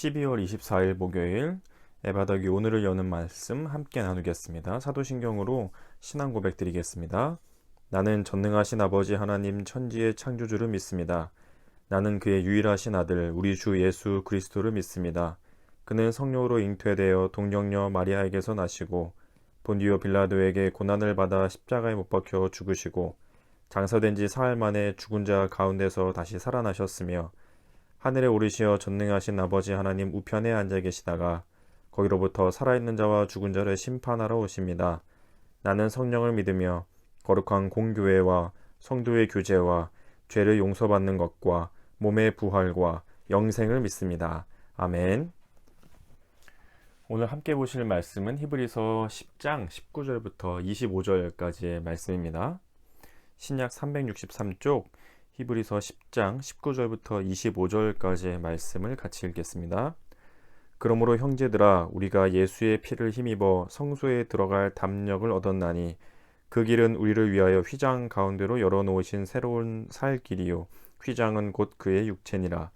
12월 24일 목요일 에바더기 오늘을 여는 말씀 함께 나누겠습니다. 사도신경으로 신앙 고백 드리겠습니다. 나는 전능하신 아버지 하나님 천지의 창조주를 믿습니다. 나는 그의 유일하신 아들 우리 주 예수 그리스도를 믿습니다. 그는 성령으로 잉태되어 동정녀 마리아에게서 나시고 본디오 빌라도에게 고난을 받아 십자가에 못 박혀 죽으시고 장사된 지 사흘 만에 죽은 자 가운데서 다시 살아나셨으며 하늘에 오르시어 전능하신 아버지 하나님 우편에 앉아 계시다가 거기로부터 살아있는 자와 죽은 자를 심판하러 오십니다. 나는 성령을 믿으며 거룩한 공교회와 성도의 교제와 죄를 용서받는 것과 몸의 부활과 영생을 믿습니다. 아멘. 오늘 함께 보실 말씀은 히브리서 10장 19절부터 25절까지의 말씀입니다. 신약 363쪽 히브리서 10장 19절부터 25절까지의 말씀을 같이 읽겠습니다. 그러므로 형제들아 우리가 예수의 피를 힘입어 성소에 들어갈 담력을 얻었나니 그 길은 우리를 위하여 휘장 가운데로 열어놓으신 새로운 살 길이요 휘장은 곧 그의 육체니라.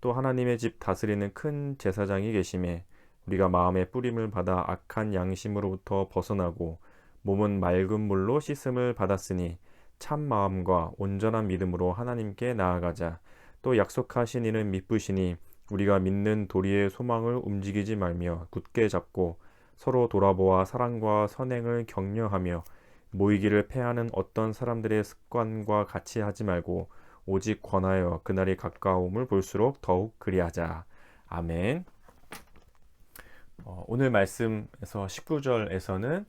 또 하나님의 집 다스리는 큰 제사장이 계심에 우리가 마음의 뿌림을 받아 악한 양심으로부터 벗어나고 몸은 맑은 물로 씻음을 받았으니 참 마음과 온전한 믿음으로 하나님께 나아가자. 또 약속하신 이는 미쁘시니 우리가 믿는 도리의 소망을 움직이지 말며 굳게 잡고 서로 돌아보아 사랑과 선행을 격려하며 모이기를 패하는 어떤 사람들의 습관과 같이 하지 말고 오직 권하여 그날이 가까움을 볼수록 더욱 그리하자. 아멘. 오늘 말씀에서 19절에서는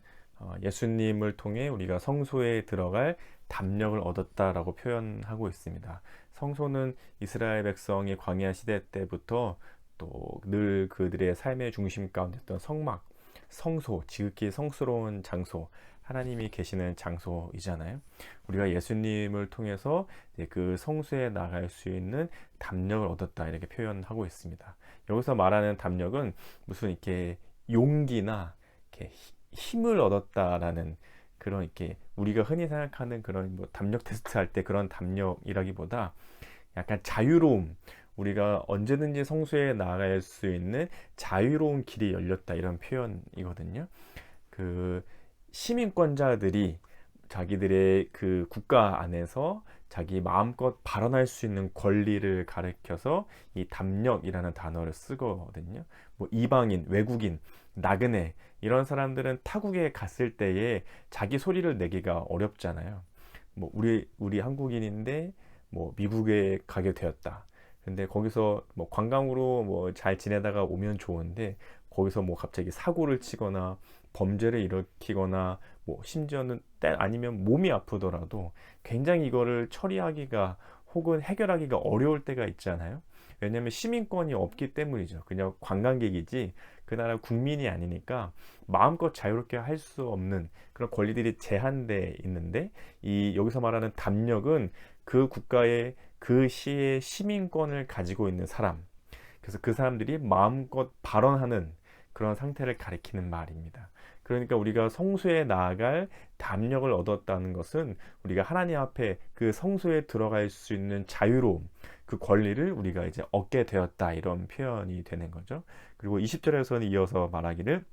예수님을 통해 우리가 성소에 들어갈 담력을 얻었다라고 표현하고 있습니다. 성소는 이스라엘 백성이 광야 시대 때부터 또 늘 그들의 삶의 중심 가운데 있던 성막, 성소, 지극히 성스러운 장소, 하나님이 계시는 장소이잖아요. 우리가 예수님을 통해서 그 성소에 나갈 수 있는 담력을 얻었다 이렇게 표현하고 있습니다. 여기서 말하는 담력은 무슨 이렇게 용기나 이렇게 힘을 얻었다라는 그런 이렇게 우리가 흔히 생각하는 그런 뭐 담력 테스트 할 때 그런 담력이라기보다 약간 자유로움, 우리가 언제든지 성소에 나아갈 수 있는 자유로운 길이 열렸다 이런 표현이거든요. 그 시민권자들이 자기들의 그 국가 안에서 자기 마음껏 발언할 수 있는 권리를 가리켜서 이 담력이라는 단어를 쓰거든요. 뭐 이방인, 외국인, 나그네 이런 사람들은 타국에 갔을 때에 자기 소리를 내기가 어렵잖아요. 뭐 우리 한국인인데 뭐 미국에 가게 되었다. 근데 거기서 뭐 관광으로 뭐 잘 지내다가 오면 좋은데 거기서 뭐 갑자기 사고를 치거나 범죄를 일으키거나 뭐 심지어는 때 아니면 몸이 아프더라도 굉장히 이거를 처리하기가 혹은 해결하기가 어려울 때가 있잖아요. 왜냐하면 시민권이 없기 때문이죠. 그냥 관광객이지 그 나라 국민이 아니니까 마음껏 자유롭게 할 수 없는 그런 권리들이 제한돼 있는데 이 여기서 말하는 담력은 그 국가의 그 시의 시민권을 가지고 있는 사람, 그래서 그 사람들이 마음껏 발언하는 그런 상태를 가리키는 말입니다. 그러니까 우리가 성소에 나아갈 담력을 얻었다는 것은 우리가 하나님 앞에 그 성소에 들어갈 수 있는 자유로움, 그 권리를 우리가 이제 얻게 되었다 이런 표현이 되는 거죠. 그리고 20절에서는 이어서 말하기를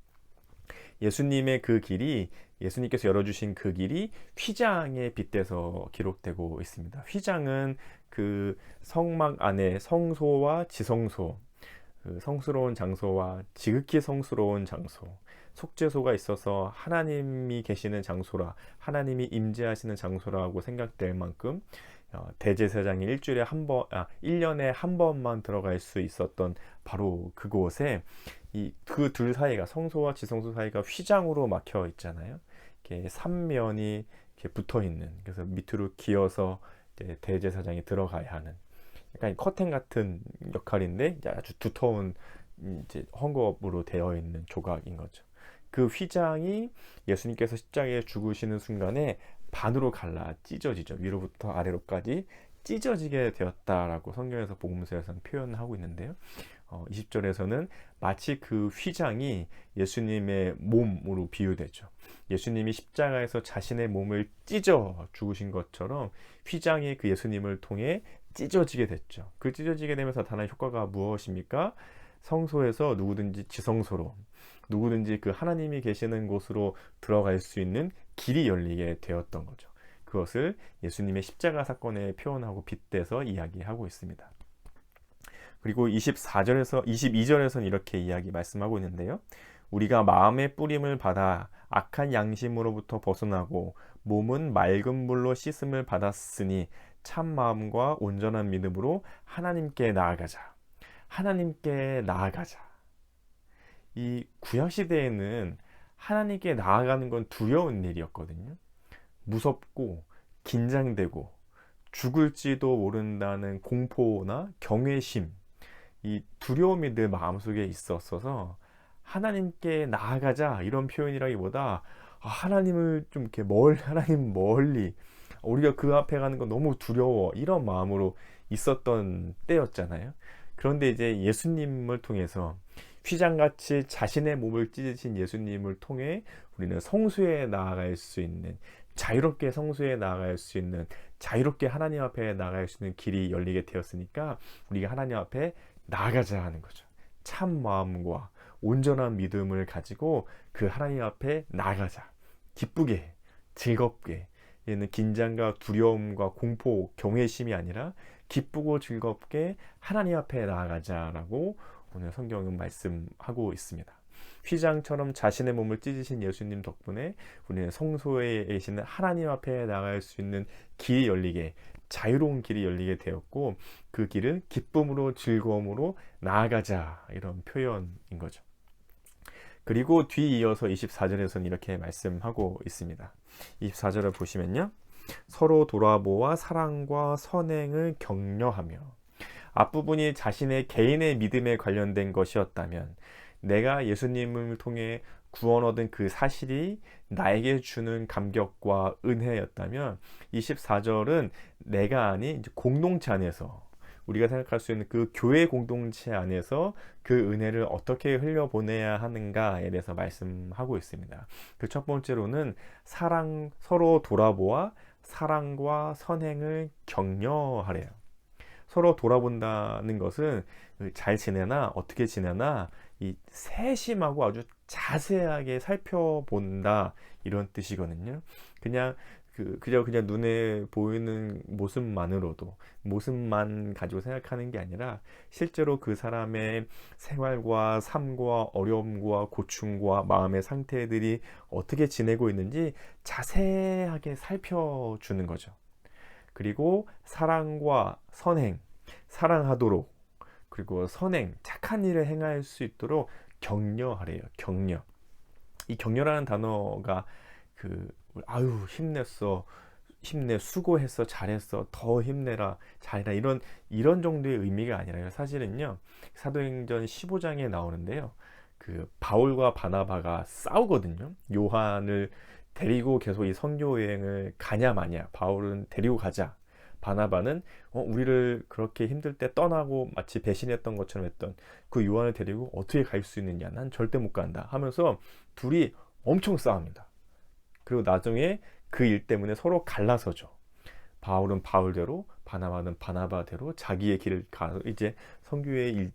예수님의 그 길이, 예수님께서 열어주신 그 길이 휘장에 빗대서 기록되고 있습니다. 휘장은 그 성막 안에 성소와 지성소, 그 성스러운 장소와 지극히 성스러운 장소, 속죄소가 있어서 하나님이 계시는 장소라, 하나님이 임재하시는 장소라고 생각될 만큼 대제사장이 일주일에 한 번, 1년에 한 번만 들어갈 수 있었던 바로 그곳에 이 그 둘 사이가 성소와 지성소 사이가 휘장으로 막혀 있잖아요. 이렇게 3면이 이렇게 붙어 있는, 그래서 밑으로 기어서 대제사장이 들어가야 하는 약간 커튼 같은 역할인데 아주 두터운 이제 헝겊으로 되어 있는 조각인 거죠. 그 휘장이 예수님께서 십자가에 죽으시는 순간에 반으로 갈라 찢어지죠. 위로부터 아래로까지 찢어지게 되었다라고 성경에서 복음서에서는 표현하고 있는데요. 20절에서는 마치 그 휘장이 예수님의 몸으로 비유되죠. 예수님이 십자가에서 자신의 몸을 찢어 죽으신 것처럼 휘장이 그 예수님을 통해 찢어지게 됐죠. 그 찢어지게 되면서 나타난 효과가 무엇입니까? 성소에서 누구든지 지성소로, 누구든지 그 하나님이 계시는 곳으로 들어갈 수 있는 길이 열리게 되었던 거죠. 그것을 예수님의 십자가 사건에 표현하고 빗대서 이야기하고 있습니다. 그리고 22절에서는 이렇게 말씀하고 있는데요. 우리가 마음의 뿌림을 받아 악한 양심으로부터 벗어나고 몸은 맑은 물로 씻음을 받았으니 참 마음과 온전한 믿음으로 하나님께 나아가자. 하나님께 나아가자. 이 구약 시대에는 하나님께 나아가는 건 두려운 일이었거든요. 무섭고 긴장되고 죽을지도 모른다는 공포나 경외심, 이 두려움이 늘 마음속에 있었어서 하나님께 나아가자 이런 표현이라기보다 하나님을 좀 이렇게 하나님 멀리, 우리가 그 앞에 가는 건 너무 두려워, 이런 마음으로 있었던 때였잖아요. 그런데 이제 예수님을 통해서, 휘장같이 자신의 몸을 찢으신 예수님을 통해 우리는 성소에 나아갈 수 있는, 자유롭게 성소에 나아갈 수 있는, 자유롭게 하나님 앞에 나아갈 수 있는 길이 열리게 되었으니까 우리가 하나님 앞에 나아가자 하는 거죠. 참 마음과 온전한 믿음을 가지고 그 하나님 앞에 나아가자. 기쁘게, 즐겁게. 얘는 긴장과 두려움과 공포, 경외심이 아니라 기쁘고 즐겁게 하나님 앞에 나아가자라고 오늘 성경은 말씀하고 있습니다. 휘장처럼 자신의 몸을 찢으신 예수님 덕분에 우리는 성소에 계시는 하나님 앞에 나갈 수 있는 길이 열리게, 자유로운 길이 열리게 되었고, 그 길을 기쁨으로 즐거움으로 나아가자, 이런 표현인 거죠. 그리고 뒤이어서 24절에서는 이렇게 말씀하고 있습니다. 24절을 보시면요, 서로 돌아보아 사랑과 선행을 격려하며. 앞부분이 자신의 개인의 믿음에 관련된 것이었다면, 내가 예수님을 통해 구원 얻은 그 사실이 나에게 주는 감격과 은혜였다면, 24절은 내가 아닌 공동체 안에서, 우리가 생각할 수 있는 그 교회 공동체 안에서 그 은혜를 어떻게 흘려보내야 하는가에 대해서 말씀하고 있습니다. 그 첫 번째로는 서로 돌아보아 사랑과 선행을 격려하래요. 서로 돌아본다는 것은 잘 지내나, 어떻게 지내나, 이 세심하고 아주 자세하게 살펴본다, 이런 뜻이거든요. 그냥 눈에 보이는 모습만 가지고 생각하는 게 아니라, 실제로 그 사람의 생활과 삶과 어려움과 고충과 마음의 상태들이 어떻게 지내고 있는지 자세하게 살펴주는 거죠. 그리고 사랑과 선행, 사랑하도록, 그리고 선행, 착한 일을 행할 수 있도록 격려하래요. 격려. 이 격려라는 단어가 힘냈어, 수고했어, 잘했어, 더 힘내라, 잘해라, 이런 정도의 의미가 아니라요. 사실은요, 사도행전 15장에 나오는데요, 그 바울과 바나바가 싸우거든요. 요한을 데리고 계속 이 선교 여행을 가냐 마냐. 바울은 데리고 가자, 바나바는 우리를 그렇게 힘들 때 떠나고 마치 배신했던 것처럼 했던 그 요한을 데리고 어떻게 갈 수 있느냐, 난 절대 못 간다 하면서 둘이 엄청 싸웁니다. 그리고 나중에 그 일 때문에 서로 갈라서죠. 바울은 바울대로, 바나바는 바나바대로 자기의 길을 가서 이제 선교의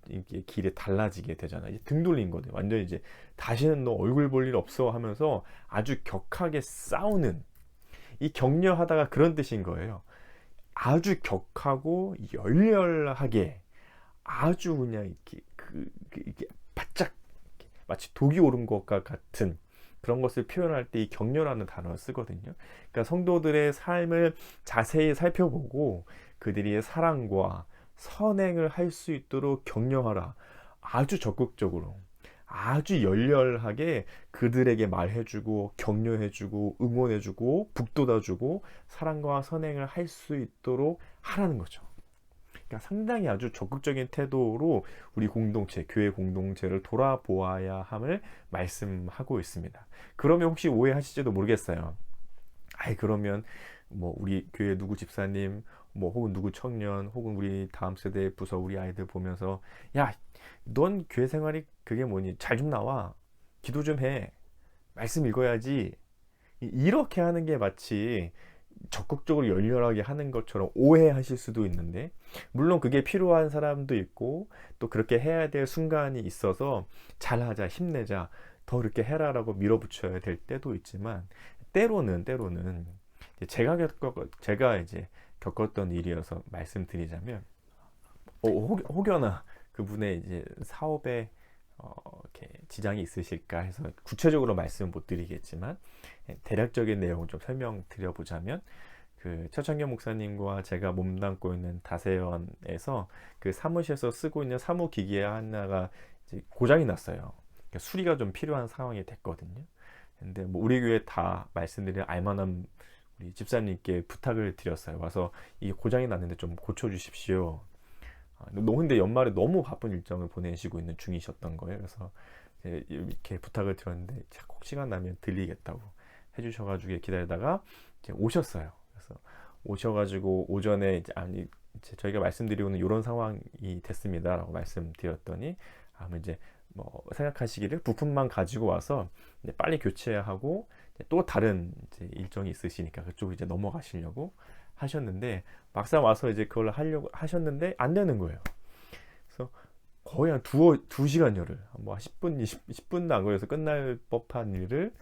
길이 달라지게 되잖아요. 이제 등 돌린 거죠. 완전 이제 다시는 너 얼굴 볼 일 없어 하면서 아주 격하게 싸우는, 이 격려하다가 그런 뜻인 거예요. 아주 격하고 열렬하게, 아주 그냥 이렇게 바짝 마치 독이 오른 것과 같은 그런 것을 표현할 때 이 격려라는 단어를 쓰거든요. 그러니까 성도들의 삶을 자세히 살펴보고 그들이 사랑과 선행을 할 수 있도록 격려하라. 아주 적극적으로, 아주 열렬하게 그들에게 말해주고 격려해주고 응원해주고 북돋아주고 사랑과 선행을 할 수 있도록 하라는 거죠. 그러니까 상당히 아주 적극적인 태도로 우리 공동체, 교회 공동체를 돌아보아야 함을 말씀하고 있습니다. 그러면 혹시 오해하실지도 모르겠어요. 그러면 우리 교회 누구 집사님, 혹은 누구 청년, 혹은 우리 다음 세대 부서 우리 아이들 보면서, 야, 넌 교회 생활이 그게 뭐니? 잘 좀 나와, 기도 좀 해, 말씀 읽어야지, 이렇게 하는 게 마치 적극적으로 열렬하게 하는 것처럼 오해하실 수도 있는데, 물론 그게 필요한 사람도 있고 또 그렇게 해야 될 순간이 있어서 잘하자, 힘내자, 더 그렇게 해라라고 밀어붙여야 될 때도 있지만, 때로는 제가 이제 겪었던 일이어서 말씀드리자면, 혹여나 그분의 이제 사업에 이렇게 지장이 있으실까 해서 구체적으로 말씀 못 드리겠지만, 대략적인 내용을 좀 설명드려 보자면, 그 최창경 목사님과 제가 몸담고 있는 다세연에서 그 사무실에서 쓰고 있는 사무기기 하나가 이제 고장이 났어요. 그러니까 수리가 좀 필요한 상황이 됐거든요. 근데 뭐 우리 교회 다 말씀드린 알만한 우리 집사님께 부탁을 드렸어요. 와서 이게 고장이 났는데 좀 고쳐주십시오. 근데 연말에 너무 바쁜 일정을 보내시고 있는 중이셨던 거예요. 그래서 이렇게 부탁을 드렸는데 꼭 시간 나면 들리겠다고 해주셔가지고 기다리다가 이제 오셨어요. 그래서 오셔가지고 오전에 이제 저희가 말씀드리고는 이런 상황이 됐습니다라고 말씀드렸더니, 이제 뭐 생각하시기를 부품만 가지고 와서 이제 빨리 교체하고 또 다른 이제 일정이 있으시니까 그쪽 이제 넘어가시려고 하셨는데, 막상 와서 이제 그걸 하려고 하셨는데 안 되는 거예요. 그래서 거의 한 두 시간여를 뭐 10분도 안 걸려서 끝날 법한 일을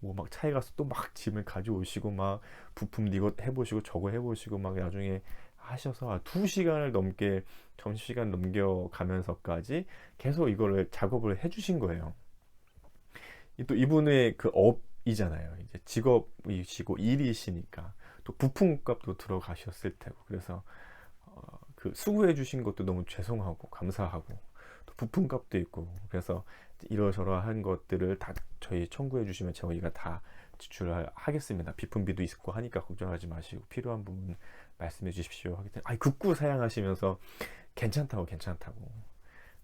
뭐 막 차에 가서 또 막 짐을 가져오시고 막 부품 이거 해보시고 저거 해보시고 막 나중에 하셔서 2시간을 넘게 점심시간 넘겨가면서까지 계속 이거를 작업을 해주신 거예요. 또 이분의 그 업이잖아요. 이제 직업이시고 일이시니까 또 부품값도 들어가셨을 테고, 그래서 그 수고해 주신 것도 너무 죄송하고 감사하고, 또 부품값도 있고, 그래서 이러저러한 것들을 다 저희 청구해 주시면 저희가 다 지출하겠습니다. 비품비도 있고 하니까 걱정하지 마시고 필요한 부분 말씀해 주십시오 하기 때문에, 극구 사양하시면서 괜찮다고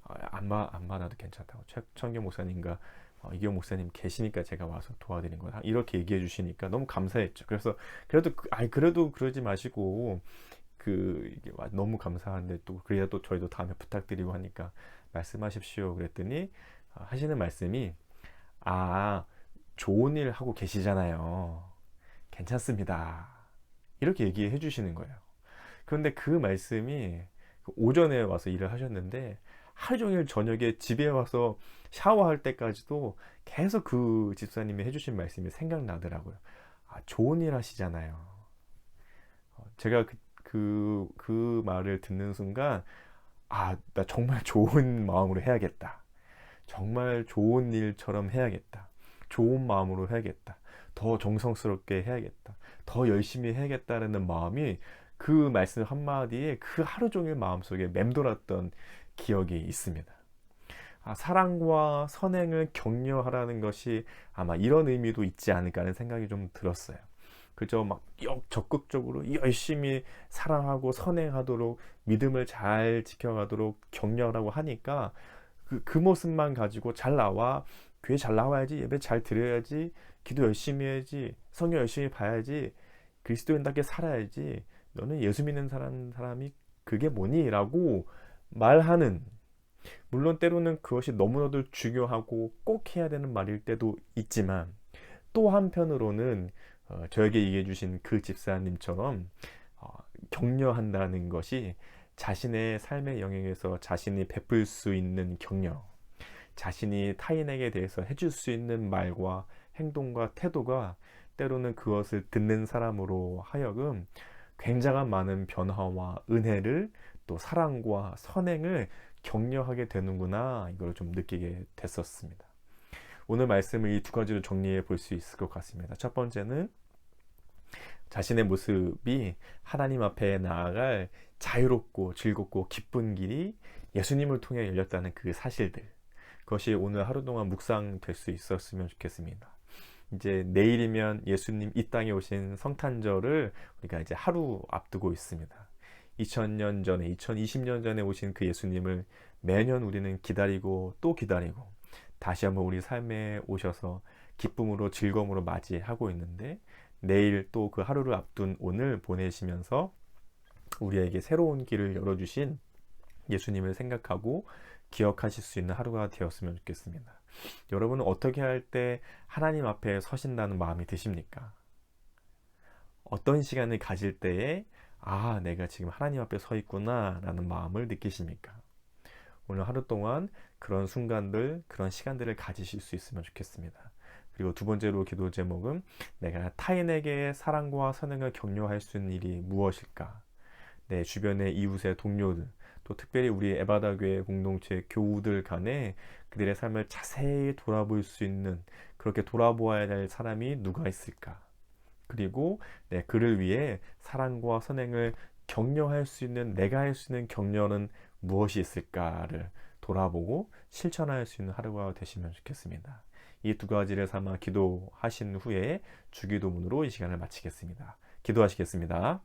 안 받아도 괜찮다고, 최청경 목사님과 이기영 목사님 계시니까 제가 와서 도와드린 거다 이렇게 얘기해 주시니까 너무 감사했죠. 그래서 그래도 그러지 마시고, 이게 너무 감사한데 또 그래야 또 저희도 다음에 부탁드리고 하니까 말씀하십시오 그랬더니, 하시는 말씀이, 좋은 일 하고 계시잖아요, 괜찮습니다, 이렇게 얘기해 주시는 거예요. 그런데 그 말씀이 오전에 와서 일을 하셨는데 하루 종일 저녁에 집에 와서 샤워할 때까지도 계속 그 집사님이 해주신 말씀이 생각나더라고요. 좋은 일 하시잖아요. 제가 그 말을 듣는 순간, 나 정말 좋은 마음으로 해야겠다. 정말 좋은 일처럼 해야겠다. 좋은 마음으로 해야겠다. 더 정성스럽게 해야겠다. 더 열심히 해야겠다는 마음이 그 말씀 한마디에 그 하루 종일 마음속에 맴돌았던 기억이 있습니다. 사랑과 선행을 격려하라는 것이 아마 이런 의미도 있지 않을까 하는 생각이 좀 들었어요. 그저 막 적극적으로 열심히 사랑하고 선행하도록, 믿음을 잘 지켜가도록 격려하라고 하니까 그 모습만 가지고 교회 잘 나와야지, 예배 잘 드려야지, 기도 열심히 해야지, 성경 열심히 봐야지, 그리스도인답게 살아야지, 너는 예수 믿는 사람이 그게 뭐니? 라고 말하는, 물론 때로는 그것이 너무나도 중요하고 꼭 해야 되는 말일 때도 있지만, 또 한편으로는 저에게 얘기해 주신 그 집사님처럼 격려한다는 것이 자신의 삶의 영역에서 자신이 베풀 수 있는 격려, 자신이 타인에게 대해서 해줄 수 있는 말과 행동과 태도가 때로는 그것을 듣는 사람으로 하여금 굉장한 많은 변화와 은혜를, 또 사랑과 선행을 격려하게 되는구나, 이걸 좀 느끼게 됐었습니다. 오늘 말씀을 이 2가지로 정리해 볼 수 있을 것 같습니다. 첫 번째는 자신의 모습이 하나님 앞에 나아갈 자유롭고 즐겁고 기쁜 길이 예수님을 통해 열렸다는 그 사실들, 그것이 오늘 하루 동안 묵상될 수 있었으면 좋겠습니다. 이제 내일이면 예수님 이 땅에 오신 성탄절을 우리가 이제 하루 앞두고 있습니다. 2000년 전에, 2020년 전에 오신 그 예수님을 매년 우리는 기다리고 또 기다리고 다시 한번 우리 삶에 오셔서 기쁨으로 즐거움으로 맞이하고 있는데, 내일 또 그 하루를 앞둔 오늘 보내시면서 우리에게 새로운 길을 열어주신 예수님을 생각하고 기억하실 수 있는 하루가 되었으면 좋겠습니다. 여러분은 어떻게 할 때 하나님 앞에 서신다는 마음이 드십니까? 어떤 시간을 가질 때에 아, 내가 지금 하나님 앞에 서 있구나 라는 마음을 느끼십니까? 오늘 하루 동안 그런 순간들, 그런 시간들을 가지실 수 있으면 좋겠습니다. 그리고 두 번째로 기도 제목은 내가 타인에게 사랑과 선행을 격려할 수 있는 일이 무엇일까? 내 주변의 이웃의 동료들, 또 특별히 우리 에바다 교회 공동체 교우들 간에 그들의 삶을 자세히 돌아볼 수 있는, 그렇게 돌아보아야 할 사람이 누가 있을까? 그리고 그를 위해 사랑과 선행을 격려할 수 있는, 내가 할 수 있는 격려는 무엇이 있을까를 돌아보고 실천할 수 있는 하루가 되시면 좋겠습니다. 이 두 가지를 삼아 기도하신 후에 주기도문으로 이 시간을 마치겠습니다. 기도하시겠습니다.